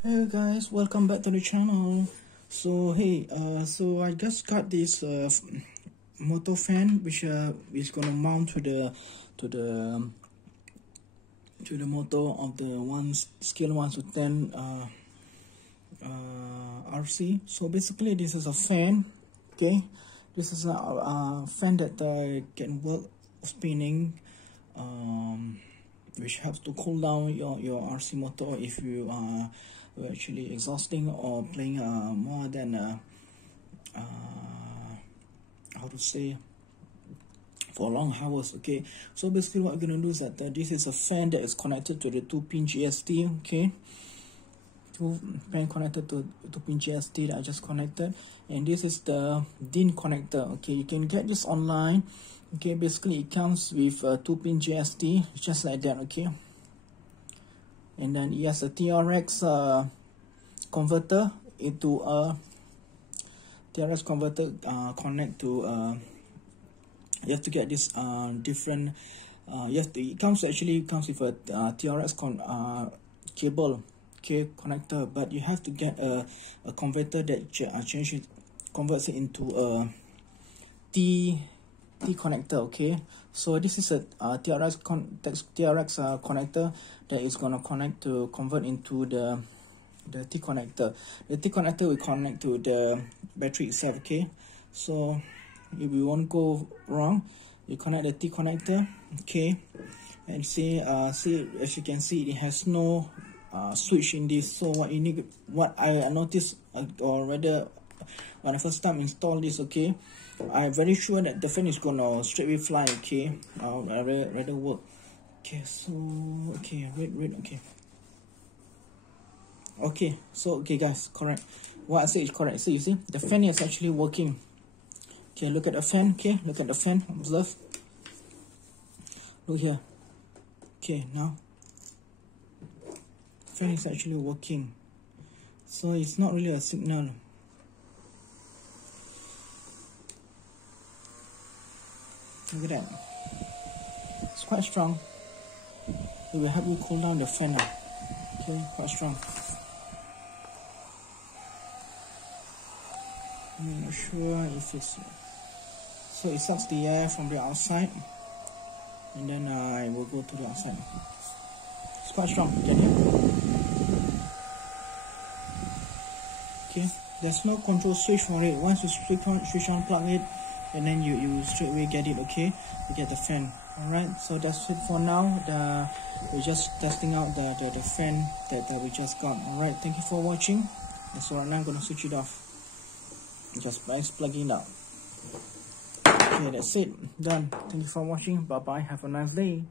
Hey guys, welcome back to the channel. So hey, so I just got this motor fan which is gonna mount to the motor of the scale 1 to 10 RC. So basically this is a fan. Okay, this is a fan that can work spinning, which helps to cool down your RC motor if you are actually exhausting or playing more than how to say, for long hours. Okay, so basically what we're gonna do is that this is a fan that is connected to the 2-pin GST. Okay, 2-pin connected to 2-pin GST that I just connected, and this is the DIN connector. Okay, you can get this online. Okay, basically it comes with a 2-pin GST just like that. Okay, and then it has a TRX converter into a TRX converter connect to you have to get this different it comes with a TRX cable, okay, connector, but you have to get a converter that converts it into a T connector. Okay, so this is a TRX connector that is gonna convert into the T connector. The T connector will connect to the battery itself. Okay, so if you won't go wrong, you connect the T connector. Okay, and see as you can see, it has no switch in this. So what I noticed, or rather when I first time install this, okay, I'm very sure that the fan is gonna straight away fly. Okay, I rather work. Okay, so okay, wait, okay, so okay guys, correct, what I say is correct. So you see the fan is actually working. Okay, look at the fan. Okay, look at the fan, observe, look here. Okay, now fan is actually working, so it's not really a signal. Look at that, it's quite strong. It will help you cool down the fan now. Okay, quite strong. I'm not sure if it's, so it sucks the air from the outside, and then I will go to the outside. It's quite strong, can you hear? Okay, there's no control switch for it. Once you switch on, plug it, and then you straight away get it. Okay, you get the fan. Alright, so that's it for now. We're just testing out the fan that we just got. Alright, thank you for watching. And so right now I'm gonna switch it off just by plugging it out. Okay, that's it, done. Thank you for watching. Bye bye, have a nice day.